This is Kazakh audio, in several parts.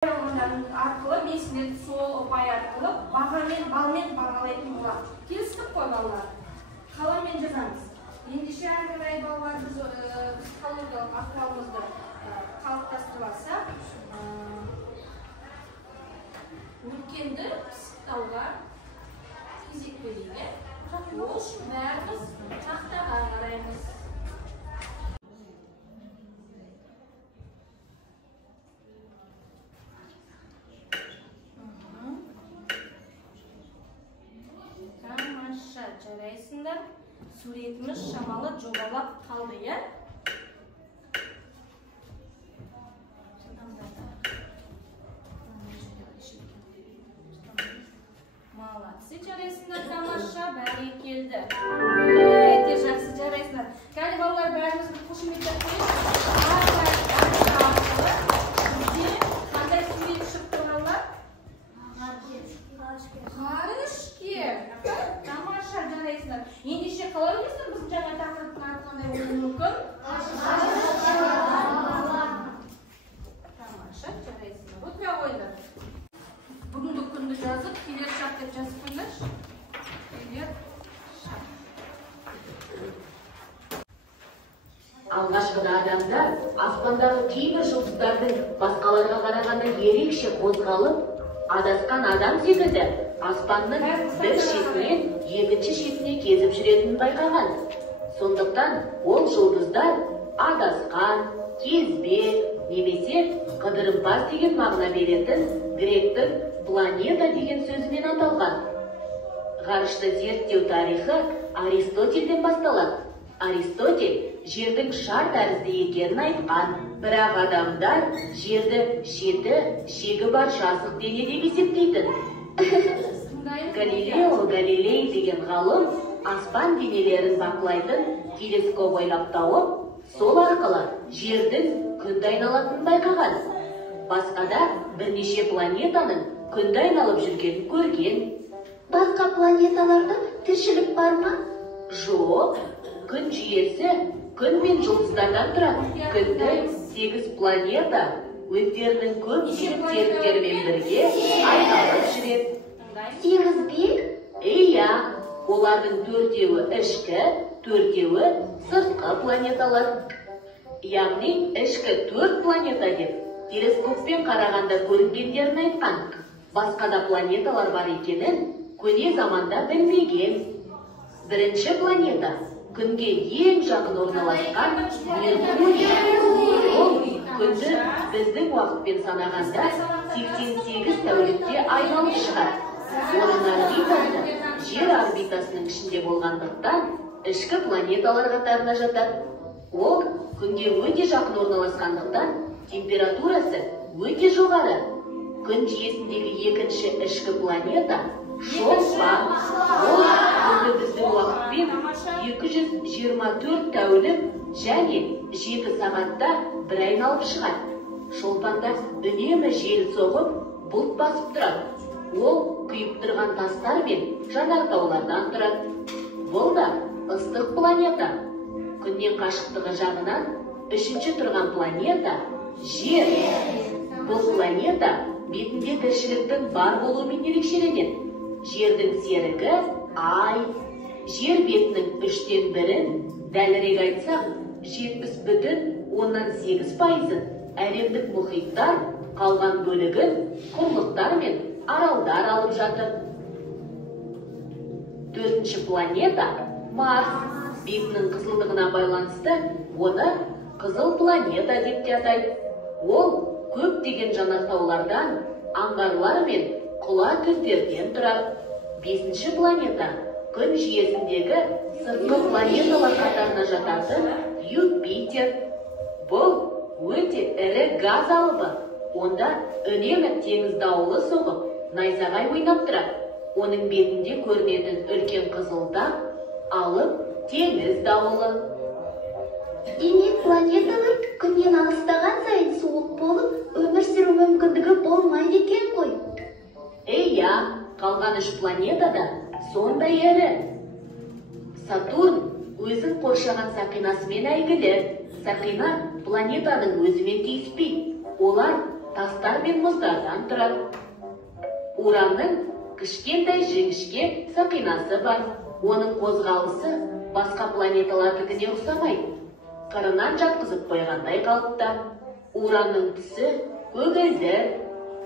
арқылы бесінен сол ұпай арқылы бағамен балмен бағалайтын болады. Келістік қой балалар. Қаламен жазамыз. Ендеше әрі қарай балалар біз психологиялық ахуалымызды қалыптастырып алсақ, үлкенді пысықтауға кезек берейік. Ол үшін бәріміз тақтаға қараймыз. Жарайсыңдар, суретіміз шамалы жобалап қалды, е? Молодцы, жарайсыңдар, тамаша, бәрі келді. Өте жақсы жарайсыңдар. Кәлі балалар бәрімізді қошеметтеп қойып, қандай сурет шықты балалар? Ғарышкер. Тамаша жарайсыңдар. Ендеше қалай ойлайсыңдар біздің жаңа тақырыптың аты қандай болуы мүмкін? Тамаша жарайсыңдар. Өтпей қойыңдар. Бүгінгі күнді жазып, келер шақ деп жазып қойыңдаршы. Келер шақ. Алғашқыда адамдар аспандағы кейбір жұлдыздардың басқаларға қарағанда ерекше қозғалып, адасқан адам секілді аспанның бір шетінен екінші шетіне кезіп жүретінін байқаған. Сондықтан ол жұлдыздар адасқан, кезбе, немесе қыдырымпаз деген мағына беретін гректің планета деген сөзімен аталған. Ғарышты зерттеу тарихы Аристотельден басталады. Аристотель жердің шар тәрізді екенін айтқан, бірақ адамдар жерді шегі бар жазық дене деп есептейтін. Галилео Галилей деген ғалым аспан денелерін бақылайтын телескоп ойлап тауып, сол арқылы жердің күнді айналатынын байқаған. Басқада бірнеше планетаның күнді айналып жүргенін көрген. Басқа планеталарда тіршілік бар ма? Жоқ, күн жүйесі күн мен жұлдыздардан тұрады. Күнді 8 планета өздерінің көп серіктерімен бірге айналып жүреді. 8 бе? Иә, олардың 4-еуі ішкі, 4-еуі сыртқы планеталар. Яғни ішкі 4 планета деп телескоппен қарағанда көрінгендерін айтқан. Басқада планеталар бар екенін көне заманда білмеген. Бірінші планета күнге ең жақын орналасқан Меркурий. Ол күнді біздің уақытпен санағанда 88 тәулікте айналып шығады. Оның орбитасы жер орбитасының ішінде болғандықтан ішкі планеталар қатарына жатады. Ол күнге өте жақын орналасқандықтан температурасы өте жоғары. Күн жүйесіндегі екінші ішкі планета Шолпан. Ол күнді біздің уақытпен 224 тәулік және 7 сағатта бір айналып шығады. Шолпанда үнемі жел соғып, бұлт басып тұрады. Ол күйіп тұрған тастар мен жанартаулардан тұрады. Бұл да ыстық планета. Күннен қашықтығы жағынан үшінші тұрған планета Жер. Бұл планета бетінде тіршіліктің бар болуымен ерекшеленеді. Жердің серігі Ай. Жер бетінің 3-тен 1-ін, дәлірек айтсақ, 70,8% әлемдік мұхиттар, қалған бөлігін құрлықтар мен аралдар алып жатыр. 4-ші планета Марс. Бетінің қызылдығына байланысты оны қызыл планета деп те атайды. Ол көптеген жанартаулардан, аңғарлар мен құла түздерден тұрады. 5-ші планета күн жүйесіндегі сыртқы планеталар қатарына жататын Юпитер. Бұл өте ірі газ алыбы. Онда үнемі теңіз дауылы соғып, найзағай ойнап тұрады. Оның бетінде көрінетін үлкен қызылдақ алып теңіз дауылы. Демек планеталар күннен алыстаған сайын суық болып, өмір сүру мүмкіндігі болмайды екен ғой. Иә, қалған 3 планетада сондай ірі. Сатурн өзін қоршаған сақинасымен әйгілі. Сақина планетаның өзімен тиіспейді. Олар тастар мен мұздардан тұрады. Уранның кішкентай жіңішке сақинасы бар. Оның қозғалысы басқа планеталардікіне ұқсамайды. Қырынан жатқызып қойғандай қалыпта. Уранның түсі көгілдір.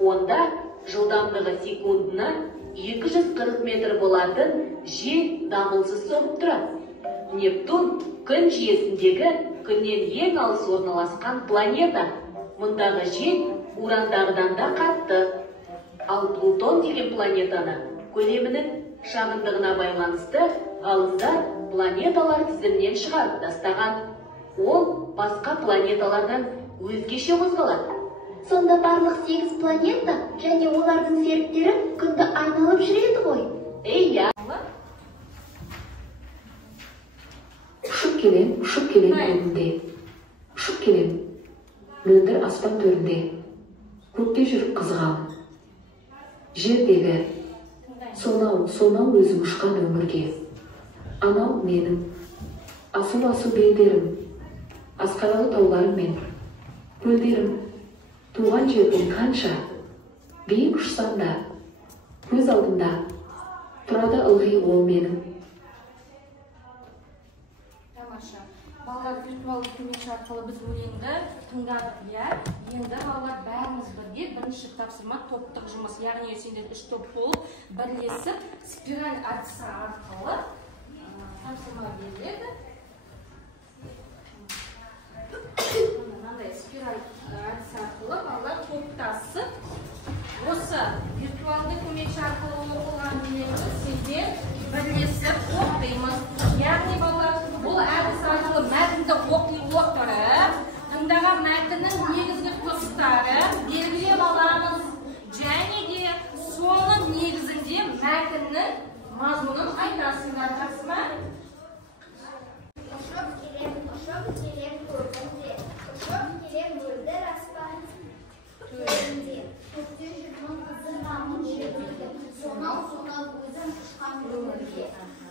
Онда жылдамдығы секундына 240 метр болатын жел дамылсыз соғып тұрады. Нептун күн жүйесіндегі күннен ең алыс орналасқан планета. Мұндағы жел урандағыдан да қатты. Ал Плутон деген планетаны көлемінің шағындығына байланысты ғалымдар планеталар тізімінен шығарып тастаған. Ол басқа планеталардан өзгеше қозғалады. Сонда барлық 8 планета және олардың серіктері күнді айналып жүреді ғой. Иә. Ұшып келем көлінде. Ұшып келем, мөлдір аспан төрінде. Көкте жүріп қызығам. Жердегі сонау өзім ұшқан өмірге. Анау менің асыл белдерім, асқаралы тауларым мен көлдерім. Туған жердің қанша биік ұшсам да, көз алдымда тұрады ылғи ол менің. Тамаша. Балалар виртуалды көмекші арқылы біз өлеңді тыңдадық, иә. Енді балалар бәріміз бірге бірінші тапсырма топтық жұмыс, яғни сендер 3 топ болып бірлесіп спираль әдісі арқылы тапсырма беріледі. Мынандай спираль әдісі арқылы балалар топтасып осы виртуалды көмекші арқылы оқылған өлеңді сендер бірлесіп оқимыз. Яғни балалар бұл әдіс арқылы мәтінді оқи отырып, тыңдаған мәтіннің негізгі тұстары белгілеп аламыз. Және де соның негізінде мәтіннің мазмұнын айтасыңдар, жақсы ма? Ұшып келем көргенде, ұшып келем мөлдір аспан төрінде. Көкте жүрмін қызығамын жердегі, сонау өзім ұшқан өмірге.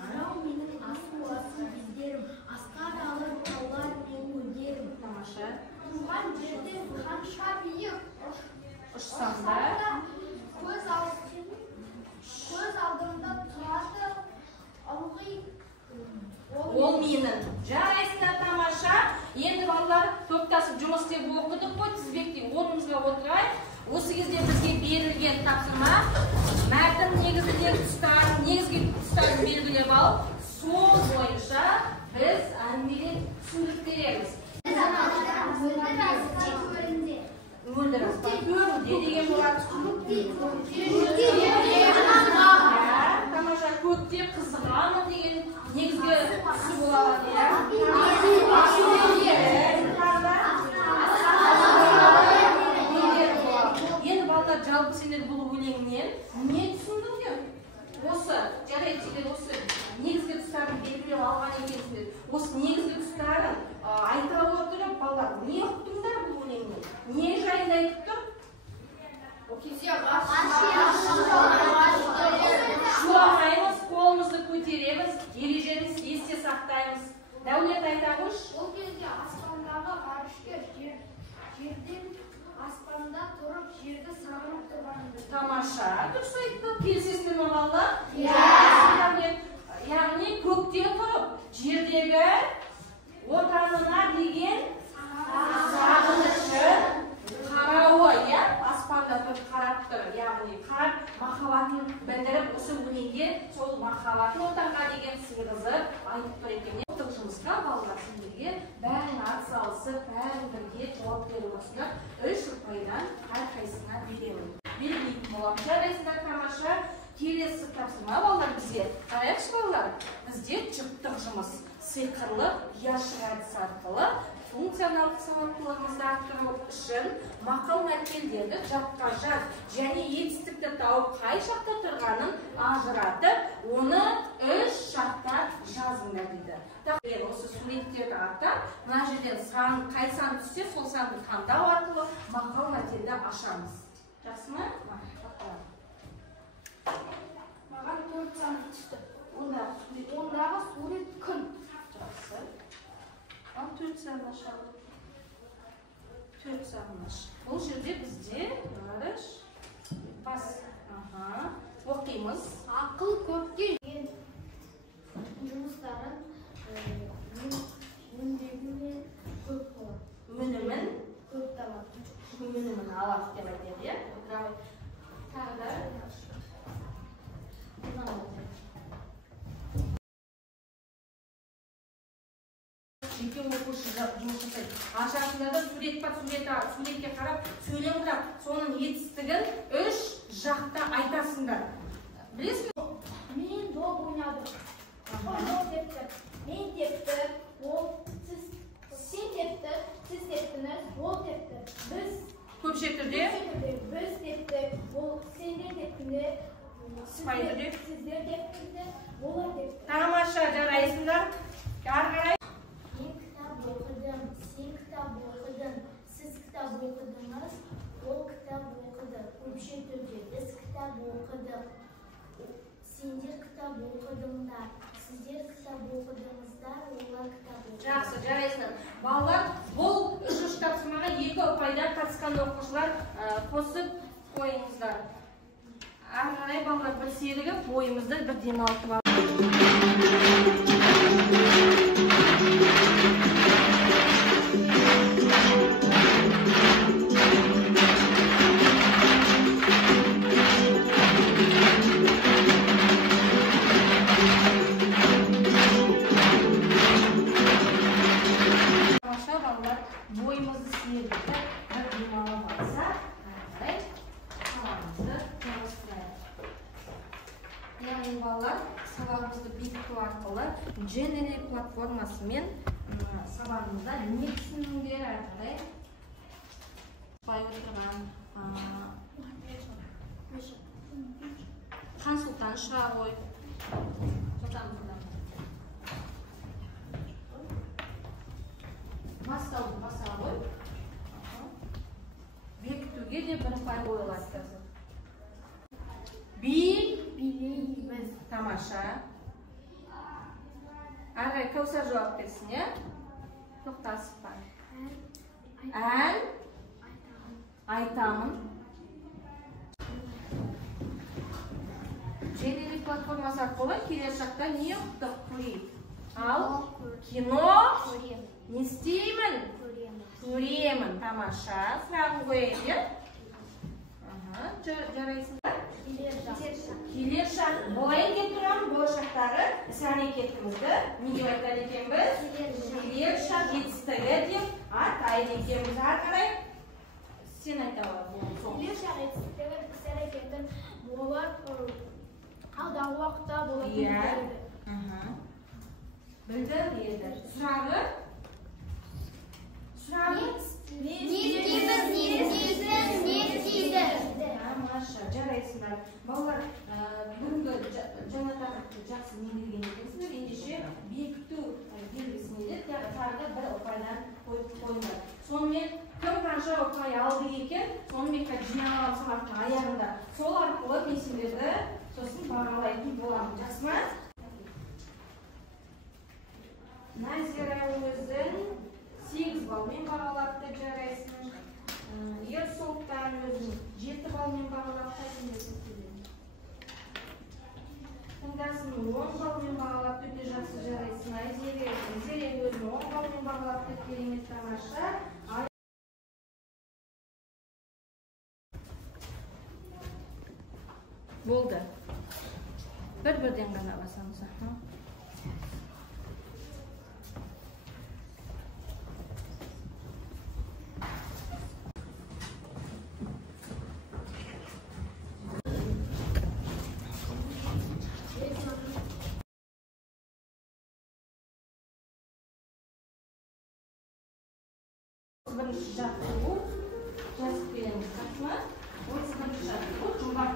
Анау менің асыл бездерім, асқар алыр таулар мен көлдерім. Тамаша. Туған жерде қанша биік ұшсам да, көз алдымда тұрады ылғи ол менің. Жарайсыңдар, тамаша. Енді балалар топтасып жұмыс істеп оқыдық қой, тізбекте орнымызға отырайық. Осы кезде бізге берілген тапсырма мәтін негізіндегі тұстарын, негізгі тұстарын белгілеп алып, сол бойынша біз әңгімелеп түсіндіріп береміз. Мөлдір аспан төрінде деген болады. Тамаша, көкте қызығамын деген негізгі түсі болады, енді балалар, жалпы сендер бұл өлеңнен не түсіндіңдер? Осы, жарайды, сендер осы негізгі тұстарын белгілеп алған екенсіңдер. Осы негізгі тұстарын айта отырып, балалар, не ұқтыңдар бұл өлеңнен? Не жайында айтып тұр? Шуламаймыз, қолымызды көтереміз, ережеміз есте сақтаймыз. Дәулет айта қойшы. Ол кезде аспандағы ғарышкер жерден аспанда тұрып, жерді сағынып тұрғанды. Тамаша, дұрыс айтты. Келісесіңдер ме балалар? Яғни көкте тұрып, жердегі отанына деген сағынышын қарауы, аспанда тұрып қарап тұр. Яғни қарап, махаббатын білдіріп, осы өлеңге сол махаббатын отанға деген сыйғызып айтып тұр екен. Топтық жұмысқа балалар сендерге бәрін атсалысып, бәрін бірге жауап беріп осындар 3 ұпайдан әрқайсысына беремін. Белгілейтін боламын. Жарайсыңдар, тамаша. Келесі тапсырма балалар бізге. Қарайықшы балалар, бізде жұптық жұмыс. Сиқырлы яшық әдісі арқылы функционалдық сауаттылығымызды арттыру үшін мақал мәтелдерді жапқа жаз және етістікті тауып қай шақта тұрғанын ажыратып, оны 3 шақта жазыңдар дейді. Осы суреттерді аттап, мына жерден қай сан түссе, сол санды таңдау арқылы мақал мәтелді ашамыз. Жақсы ма? Маған 4 сан түсті. Ондағы сурет күн. Жақсы. 4 сан ашалып. 4 сан аш. Бұл жерде бізде Қарыш. Бас. Оқимыз. Ақыл көпке жұмыстарын өндеуіне көп болады. Өнімін Көп табады. өнімін алады деп айтады, иә? Тағы да жеке оқушы жұмыс жасайды. Ашасында да сурет бар, суретке қарап, сөйлем құрап, соның етістігін 3 жақта айтасыңдар. Білесің? Мен доп ойнадым. Ол тепті. Мен тепті. Ол сен тепті. Сіз тептіңіз. Ол тепті. Біз Көпшілік түрде біз тептік. Ол сендер тептіңдер. Сыпайы түрде Сіздер тептіңдер. Олар тепті. тамаша жарайсыңдар. Ары қарай. Мен кітап оқыдым, сен кітап оқыдың, сіз кітап оқыдыңыз, ол кітап оқыды. Көпшілік түрде біз кітап оқыдық. Сендер кітап оқыдыңдар, сіздер кітап оқыдыңыздар, олар кітап оқыды. Жақсы, жарайсыңдар. Балалар, бұл 3 тапсырмаға 2 ұпайдан қатысқан оқушылар қосып қойыңыздар. Ары қарай балалар бір серігіп, бойымызды бір демалтып алып. Бойымызды сүйеліп, бір демалып алсақ, қарай сабағымызды жалғастырайық. Яғни балалар сабағымызды бекіту арқылы Genially платформасымен сабағымызда не түсініңдер әрқарай бай отырған консультант шыға ғой. Баса ғой. Бекітуге де бір ұпай қойылады. Білейміз. Тамаша. Ары Кәусар жауап берсін, е? Тоқтасып бар. Ән айтамын. Genially платформасы арқылы келер шақта не ұқтық? Ал кино не істеймін? Көремін. Тамаша. Сұрағын қойайын. Жарайсыңдар? Келер шақ. Болайын деп тұрған болашақтағы іс-әрекетімізді не деп айтады екенбіз? Келер шақ жетістігі деп атайды екенбіз. Ары қарай сен айта аласың. Келер шақ жетістігі іс-әрекетін олар алдағы уақытта болатын білдіреді. Сұрағы? Тамаша, жарайсыңдар. Балалар, бүгінгі жаңа тақырыпты жақсы меңгерген екенсіңдер. Ендеше бекіту белгісіне де тағы да бір ұпайдан қойып қойыңдар. Сонымен кім қанша ұпай алды екен, соны мен жиналған сабақтың аяғында. Сол арқылы мен сендерді сосын бағалайтын боламын. Жақсы ма? Назира өзін 8 балмен бағалап деп жарайсың. Ерсұлтан өзін 7 балмен бағалап Тыңдасын 10 балмен бағалап өте жақсы жарайсың. Айзере өзін 10 балмен бағалап деп керемет тамаша. Болды. Бір-бірден ғана басамыз. Бірінші жаттығу жазып береміз. Қатма? 31 жаттығу жұмбақ